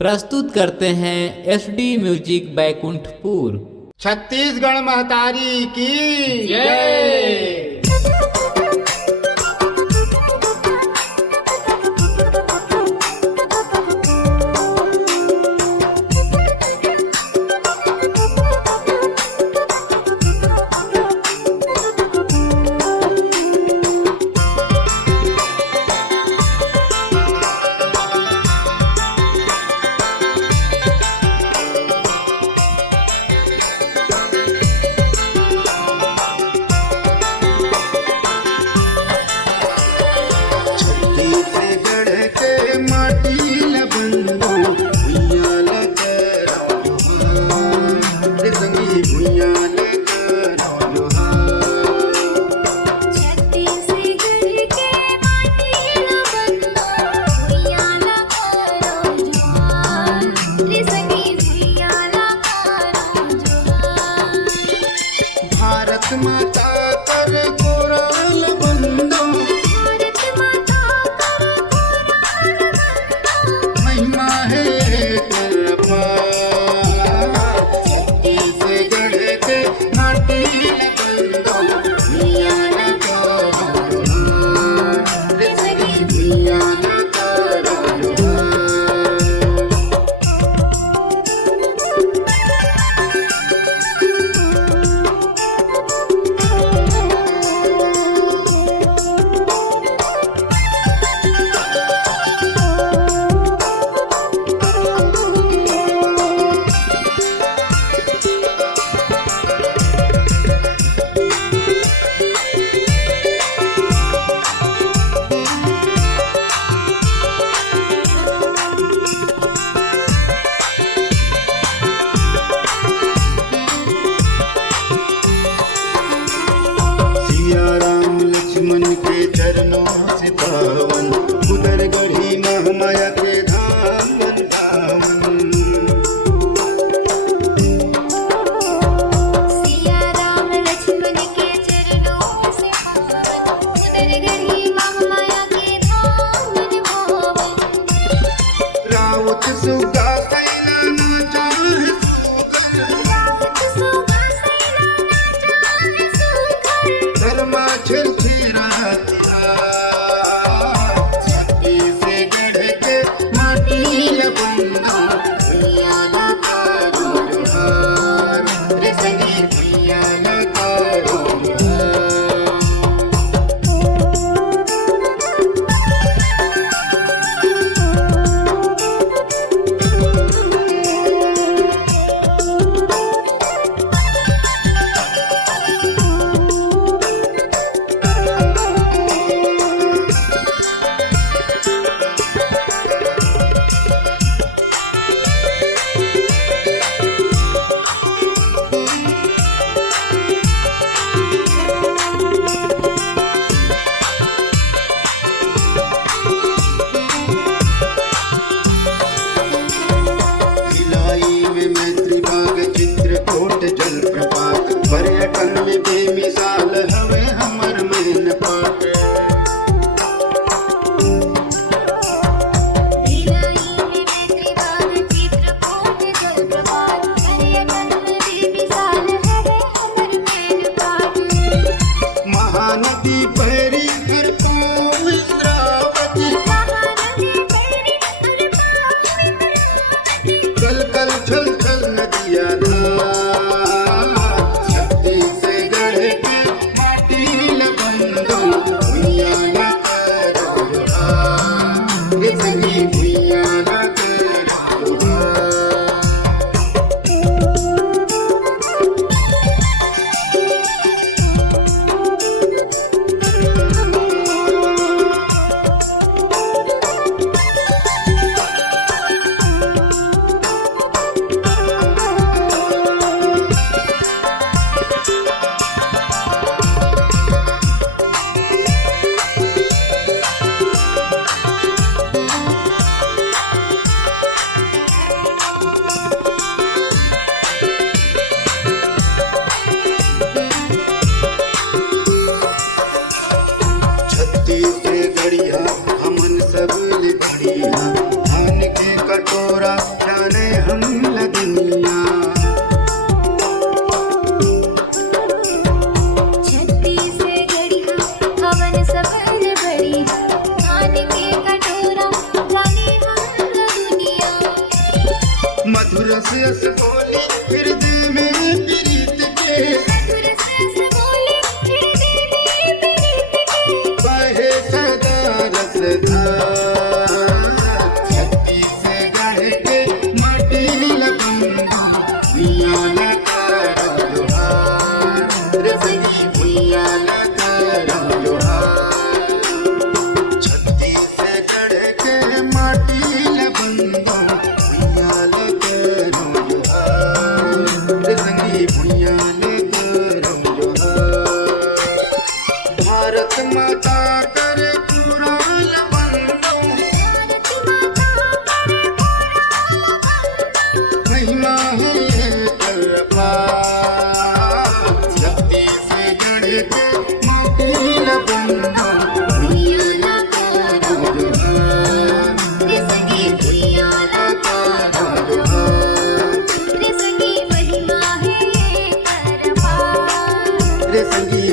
प्रस्तुत करते हैं एसडी म्यूजिक बैकुंठपुर। छत्तीसगढ़ महतारी की जय। माता कर गोराल बंदो, भारत माता कर गोराल बंदो, महिमा है छत्तीसगढ़ के माटी बंदो, मिया न करो मिया न करो। राम लक्ष्मण के चरणों से पावन, उधर गढ़ी महामाया के धाम वृंदावन। सिया राम लक्ष्मण के चरणों से पावन, उधर गढ़ी महामाया के धाम वृंदावन। राउत सुगा सैना नाचा है सुगर, राउत सुगा सैना नाचा है सुगर, धर्मा छेरा छत्तीसगढ़ के माटी बंदो, भैया न करो हार रे संगी भैया न करो हार। चित्रकूट जलप्रपात पर्यटन में बेमिसाल हवे हमर मेन पाट। महानदी बहरी हर पाँव इंद्रावती, कल कल छल छल नदिया धार, छत्तीसगढ़ के माटी बंदो, भैया न करो हार रे संगी भैया न करो हार। मधुर रस बोले हृदय में प्रीत के बहे सदा रसधार छत्तीसगढ़ के मटिल बंधु भुइया लगा जोहार रे संगी भुइया लगा जोहार छत्तीसगढ़ के मटिल बंधु भुइया लगा जोहार रे संगी भुइया लगा जोहार भारत माता कर पुराण बंदो महिमा है अपार छत्तीसगढ़ के मटिल बंदो भुइया लगा जोहार रे संगी भुइया लगा जोहार रे संगी